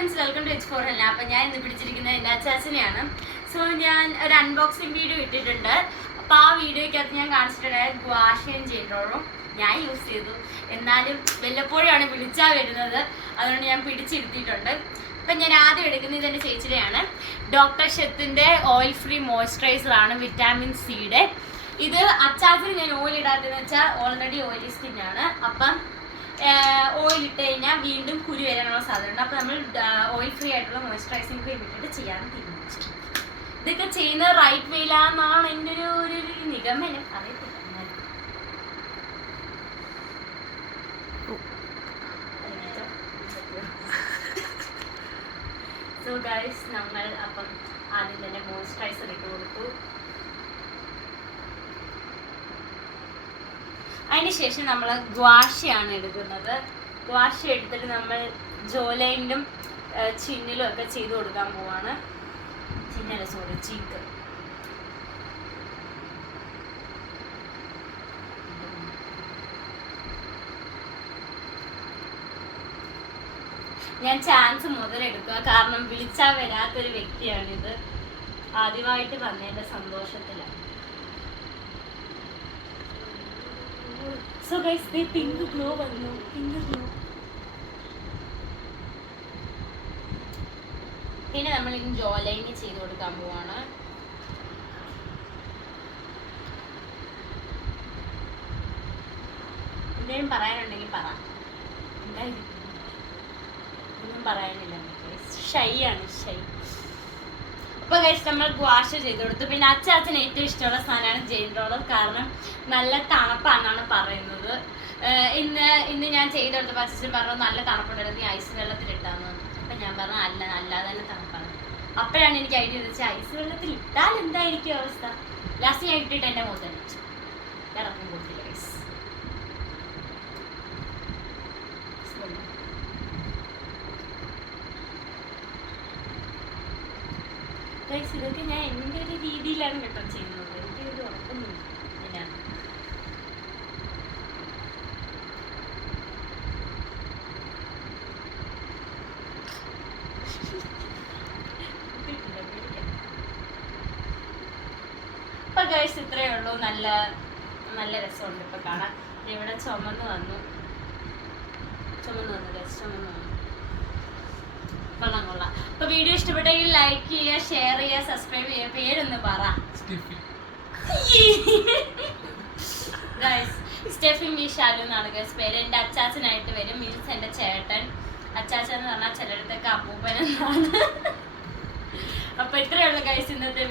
Friends, welcome to H4 Hella. അപ്പം ഞാൻ ഇന്ന് പിടിച്ചിരിക്കുന്നത് എൻ്റെ അച്ചാച്ചനെയാണ്. സോ ഞാൻ ഒരു അൺബോക്സിങ് വീഡിയോ ഇട്ടിട്ടുണ്ട്. അപ്പോൾ ആ വീഡിയോയ്ക്കകത്ത് ഞാൻ കാണിച്ചിട്ടുണ്ടായ ഗ്വാഷയും ജെൻറോളും ഞാൻ യൂസ് ചെയ്തു. എന്നാലും വല്ലപ്പോഴാണ് വിളിച്ചാൽ വരുന്നത്, അതുകൊണ്ട് ഞാൻ പിടിച്ചിരുത്തിയിട്ടുണ്ട്. അപ്പം ഞാൻ ആദ്യം എടുക്കുന്നത് ഇതെൻ്റെ ചേച്ചിയുടെയാണ്. ഡോക്ടർ ഷെത്തിൻ്റെ ഓയിൽ ഫ്രീ മോയ്സ്ചറൈസറാണ്, വിറ്റാമിൻ സിയുടെ. ഇത് അച്ചാച്ചന് ഞാൻ ഓയിൽ ഇടാത്തതെന്ന് വെച്ചാൽ ഓൾറെഡി ഓയിലി സ്കിന്നാണ്. അപ്പം ഓയിൽ ഇട്ട് കഴിഞ്ഞാൽ വീണ്ടും കുരു വരാനുള്ള സാധ്യതയുണ്ട്. അപ്പോൾ നമ്മൾ ഓയിൽ ഫ്രീ ആയിട്ടുള്ള മോയ്സ്ചറൈസിങ് ക്രീം ഇട്ടിട്ട് ചെയ്യാൻ തീരുമാനിച്ചു. ഇതൊക്കെ ചെയ്യുന്നത് റൈറ്റ് വേയിലാണെന്നാണ് എൻ്റെ ഒരു നിഗമനം. അറിയത്തില്ല. സോ ഗൈസ്, നമ്മൾ അപ്പം ആദ്യം തന്നെ മോയ്സ്ചറൈസർ ഇട്ട് കൊടുത്തു. അതിനുശേഷം നമ്മൾ ഗ്വാഷയാണ് എടുക്കുന്നത്. ഗ്വാഷ എടുത്തിട്ട് നമ്മൾ ജോലൈനിലും ചിന്നിലും ഒക്കെ ചെയ്ത് കൊടുക്കാൻ പോവാണ്. ചീക്ക്. ഞാൻ ചാൻസ് മുതലെടുക്കുക, കാരണം വിളിച്ചാൽ വരാത്തൊരു വ്യക്തിയാണിത്. ആദ്യമായിട്ട് വന്നതിൻ്റെ സന്തോഷത്തിലാണ്. So guys, they pink glow വന്നു. Pink glow. പിന്നെ നമ്മൾ ഇനി ജോലൈന് ചെയ്ത് കൊടുക്കാൻ പോവാണ്. എന്തെങ്കിലും പറയാനുണ്ടെങ്കിൽ പറ. ഒന്നും പറയാനില്ല. ഷൈ ആണ്, ഷൈ. അപ്പോൾ ഗൈസ്, നമ്മൾ ഗ്വാഷ് ചെയ്ത് കൊടുത്തു. പിന്നെ അച്ചാച്ചന് ഏറ്റവും ഇഷ്ടമുള്ള സാധനമാണ് ജെൻറോളർ, കാരണം നല്ല തണുപ്പാണെന്നാണ് പറയുന്നത്. ഇന്ന് ഞാൻ ചെയ്ത് കൊടുത്തപ്പോൾ അച്ഛൻ പറഞ്ഞു നല്ല തണുപ്പുണ്ടായിരുന്നു, നീ ഐസ് വെള്ളത്തിലിട്ടാന്ന്. അപ്പം ഞാൻ പറഞ്ഞു അല്ലാതെ തന്നെ തണുപ്പാണ്. അപ്പോഴാണ് എനിക്ക് ഐഡിയ വെച്ചാൽ ഐസ് വെള്ളത്തിൽ ഇട്ടാൽ എന്തായിരിക്കും അവസ്ഥ. ലാസ്റ്റ് ഞാൻ ഇട്ടിട്ട് എൻ്റെ മുഖത്ത് വെച്ചു. ഇറക്കം കൊടുത്തില്ല ഗൈസ്. ഗൈസ്, ഇതൊക്കെ ഞാൻ എൻ്റെ ഒരു രീതിയിലാണ് കേട്ടോ ചെയ്യുന്നത്. എനിക്ക് ഒരു ഉറപ്പൊന്നുമില്ല. ഞാനാണ് ഇപ്പൊ ഗൈസ് ഇത്രയേ ഉള്ളൂ. നല്ല നല്ല രസമുണ്ട് ഇപ്പൊ കാണാൻ. ഇവിടെ ചുമന്ന് വന്നു ഗൈസ്, ചുമന്ന് വന്നു. കൊള്ളാം. അപ്പൊ വീഡിയോ ഇഷ്ടപ്പെട്ടെങ്കിൽ ലൈക്ക് ചെയ്യുക, ഷെയർ ചെയ്യുക, സബ്സ്ക്രൈബ് ചെയ്യുക. പേരൊന്ന് പറ. ഗൈസ്, സ്റ്റെഫി മീഷാലു എന്നാണ് ഗൈസ് പേര്. എൻ്റെ അച്ചാച്ചനായിട്ട് വരും. മീൻസ് എൻ്റെ ചേട്ടൻ. അച്ചാച്ചൻ എന്ന് പറഞ്ഞാൽ ചിലയിടത്തൊക്കെ അപ്പൂപ്പൻ എന്നാണ്. അപ്പൊ ഇത്രയേ ഉള്ളൂ ഗൈസ് ഇന്നത്തെ